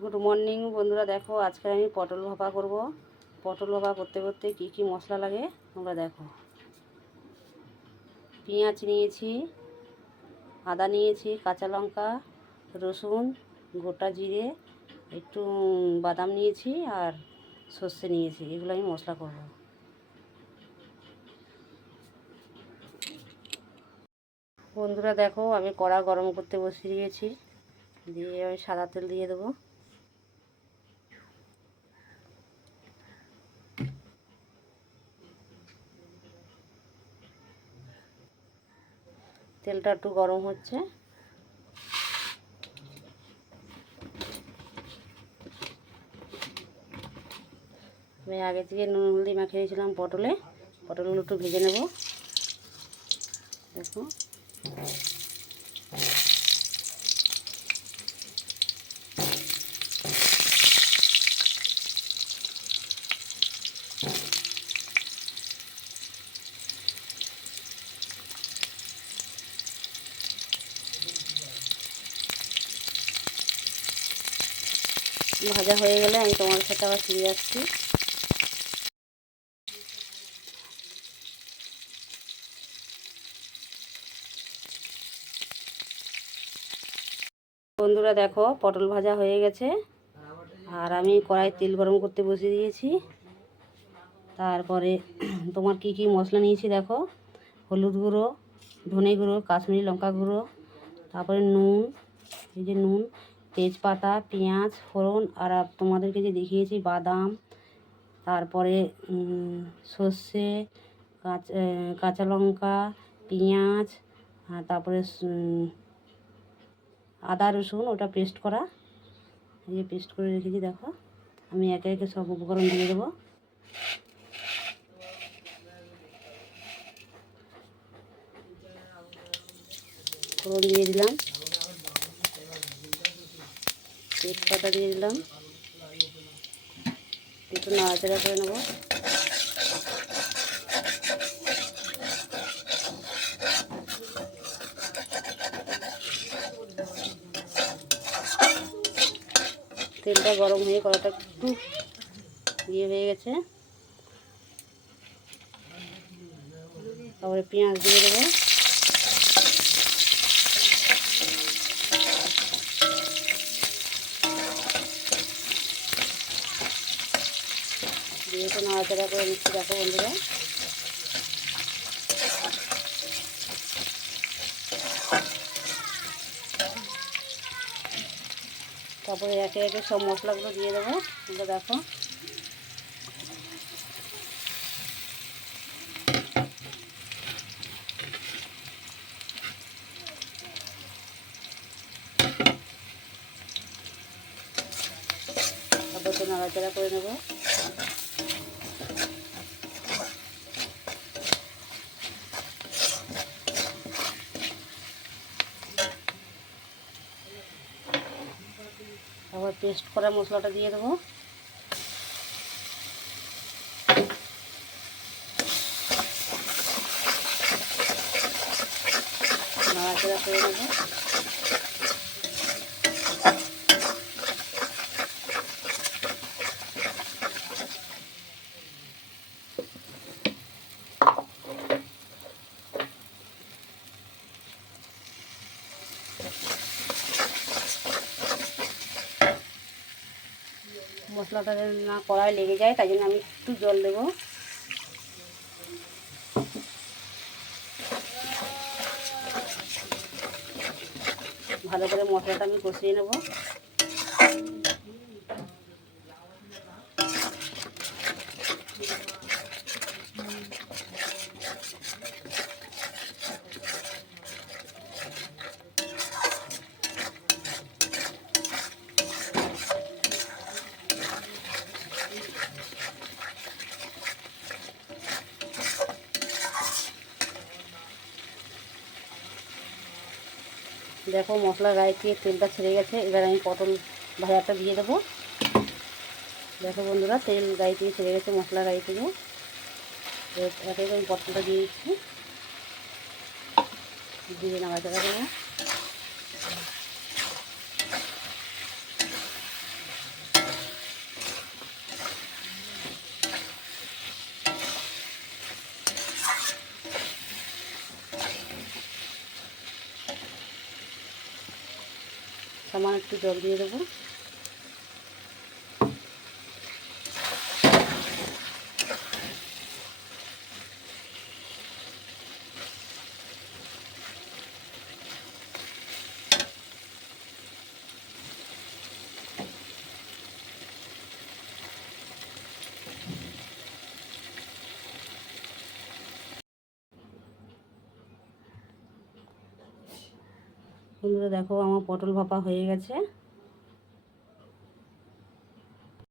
Good morning বন্ধুরা, দেখো আজকে আমি পটল ভাপা করব। পটল ভাপা করতে করতে কি কি মশলা লাগে তোমরা দেখো। পেঁয়াজ নিয়েছি, আদা নিয়েছি, কাঁচা লঙ্কা, রসুন, গোটা জিরে, একটু বাদাম নিয়েছি আর সর্ষে নিয়েছি। এগুলো আমি মশলা করব। বন্ধুরা দেখো, আমি কড়া গরম করতে বসিয়ে দিয়েছি, দিয়ে আমি সাদা তেল দিয়ে দেবো। তেলটা একটু গরম হচ্ছে, আমি আগে থেকে নুন হলদি মাখিয়ে দিয়েছিলাম পটলগুলো একটু ভেজে নেব। দেখো ভাজা হয়ে গেলে আমি তোমার সাথে আবার ফিরে আসছি। বন্ধুরা দেখো, পটল ভাজা হয়ে গেছে আর আমি কড়াই তেল গরম করতে বসিয়ে দিয়েছি। তারপরে তোমার কি কি মশলা নিয়েছি দেখো। হলুদ গুঁড়ো, ধনে গুঁড়ো, কাশ্মীরি লঙ্কা গুঁড়ো, তারপরে নুন, এই যে নুন, তেজপাতা, পেঁয়াজ ফোড়ন, আর তোমাদেরকে যে দেখিয়েছি বাদাম, তারপরে সর্ষে, কাঁচা লঙ্কা, পেঁয়াজ, আর তারপরে আদা রসুন ওটা পেস্ট করা, এই যে পেস্ট করে রেখেছি দেখো। আমি একে একে সব উপকরণ দিয়ে দেবো। ফোড়ন দিয়ে দিলাম, তেজপাতা দিয়ে দিলাম, একটু নাড়াচাড়া করে নেব। তেলটা গরম হয়ে কড়াটা একটু হয়ে গেছে, তারপরে পেঁয়াজ দিয়ে দেবো। দিয়ে একটু নাড়াচাড়া করে নিচ্ছি দেখো বন্ধুরা। তারপরে একে একে সব মশলাগুলো দিয়ে দেবো। তোমরা দেখো তারপর তো নাড়াচাড়া করে নেবো। তারপর পেস্ট করা মশলাটা দিয়ে দেবো। নাড়াচাড়া করে নেবো। মশলাটা যেন না কড়াই লেগে যায়, তাই জন্য আমি একটু জল দেবো। ভালো করে মশলাটা আমি কষিয়ে নেব। দেখো মশলা গায়ে দিয়ে তেলটা ছেড়ে গেছে, এবার আমি পটল ভাজাটা দিয়ে দেবো। দেখো বন্ধুরা, তেল গায়ে দিয়ে ছেড়ে গেছে, মশলা গায়ে থেকে। একে একে আমি পটলটা দিয়ে দিচ্ছি, দিয়ে নাড়াচাড়া দেবো। সামান্য একটু জল দিয়ে দেবো। বন্ধুরা দেখো আমার পটল ভাপা হয়ে গেছে।